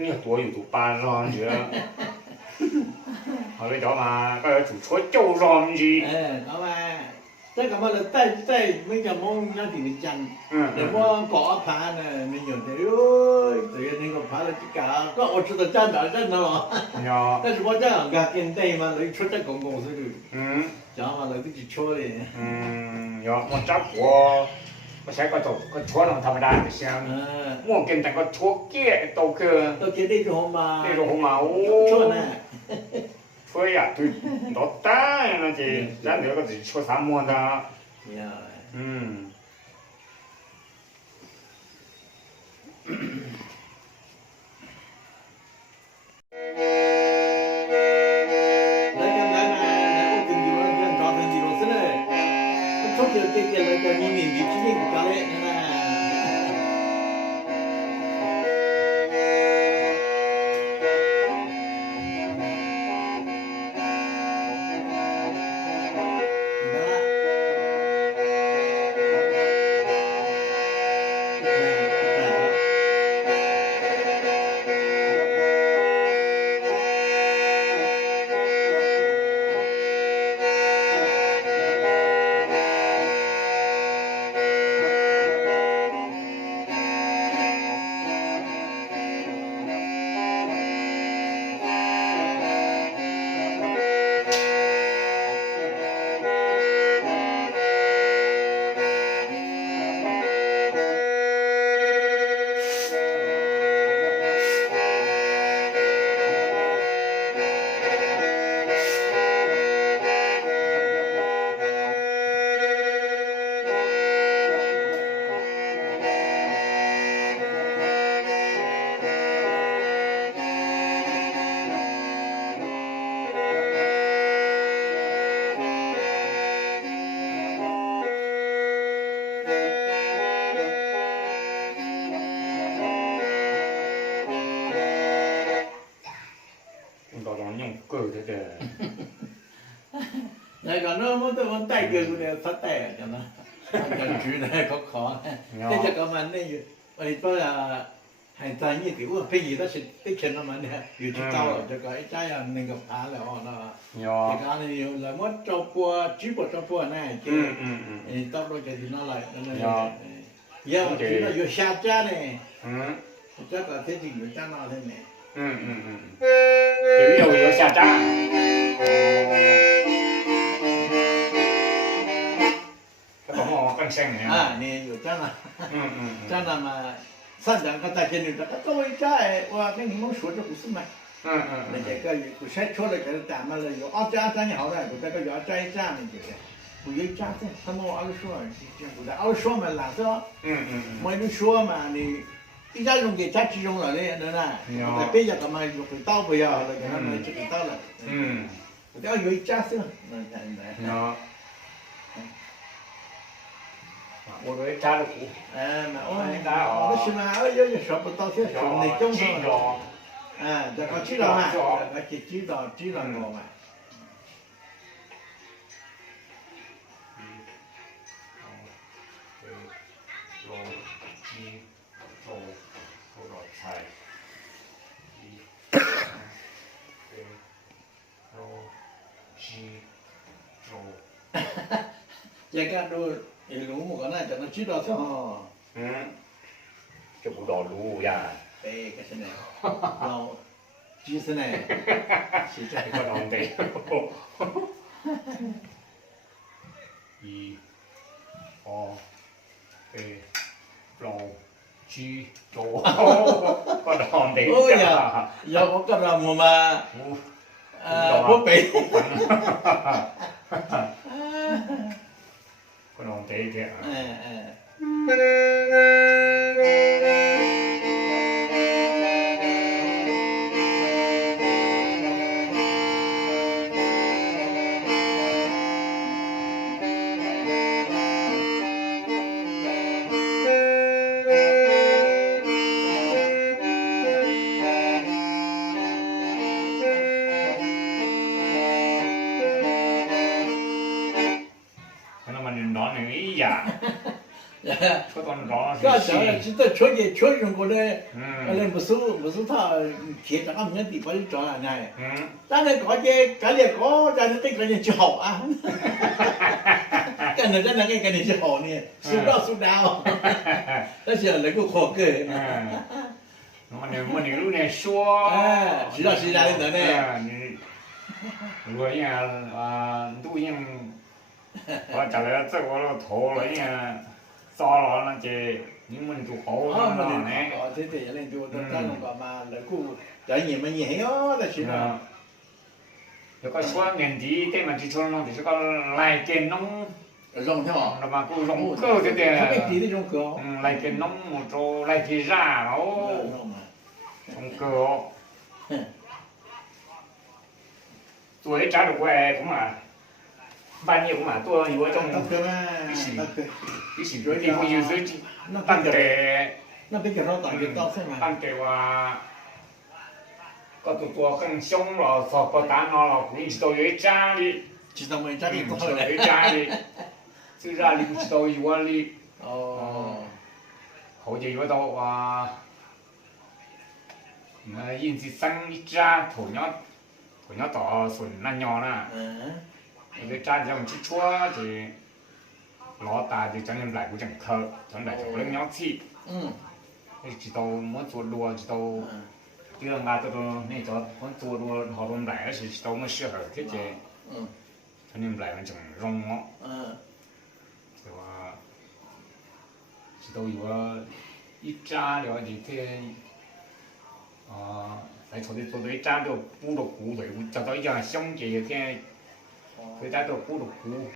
你多有都搬上去，后来叫嘛，个就车叫上去。咁啊，即係咁啊，即係咩就冇有條震，有冇搞一盤呢？沒有的喲，對那個盤了幾個，個我知道站哪咯，但是我這樣個跟對嘛，你出這公公司的，講嘛，你自己車的。我揸過，我ใช้ก็ตัวก็ชัวร์ธรรมดาไม่ใช่ม่วงกินแต่ก็ชัวร์เกี้ยโตคือตัวเกี้ยได้รู้มาได้รู้มาโอ้ชัวร์นะชัวร์อ่ะตัวโตตายนะจีแล้วเดี๋ยวก็จะชัวร์สามม้วนนะ就这个那个明明比今年不高嘞，那个那我都我带个个发带个嘛，跟住咧個講，即係咁問咧，我哋都啊係在呢條，譬如都是啲錢啊問咧，要知道啊，就個一家人能夠爬了哦啦，你講你要來我做過，主播做過呢，就到到就係拿來，要住了有下家呢，這個最近有家拿的呢，有下家。啊，你有这样这样嘛，上两个大仙女的，作为家哎，我跟你们说这不是嘛？那这个有晒错了，给咱们了有2+3好了，有这个要摘这样的就是，不有加这，他们二说，就不在二说嘛，哪是？没人说嘛，你一家用给家集中了嘞，对吧？在别家干嘛有回到不要了，给他们就知道了。不要有加这，那才。我都扎着鼓，我是嘛，有说不到些说那种说，这个知道嘛，这个知道我嘛。这个都。路个那叫他知道是哈。这不道路呀。对，可是呢，要其实呢，是这个当对。1、2、3、4、5，個當地。哦呀，要我個啦冇嘛？我俾。個當地嘅。ก็จะ知道确用过的，那不是他贴着俺们地方的装啊那，嗯，咱那搞些搞点搞，咱那这个人就好啊，干了咱那个干的就好呢，收到，那些那个好个，我那路呢说，哎，是的呢，你，我呀录音，我找来这个了头了呀，糟了那些。你们都好啊，了呢，这人就咱弄个嘛，那个咱你们也有的是吧？有个说年底对嘛，就说弄的这个来给弄，弄的嘛，那么个弄狗的的，来给弄么着，来给燃喽，弄狗，做一扎的怪干嘛？半夜干嘛？多有种，必须地方有时当地，那别给他当给当什么？当地话，个做很凶了，说不打了，一直到有一家里，知道没？家里不好了，有家里，这家里不知道有里。哦。后就有到话，引起生一家鸵鸟到顺那鸟啦。那个家长去戳就。老大就叫你们来过正口，叫你来做那鸟吃。你知道我做路知道，这个俺这个那叫我做路好多来是知道我们适合这些。叫你们来正容哦。对吧？知道有一扎了就这，来做的一扎都补了骨头，找到一家乡姐天，这扎都补了骨。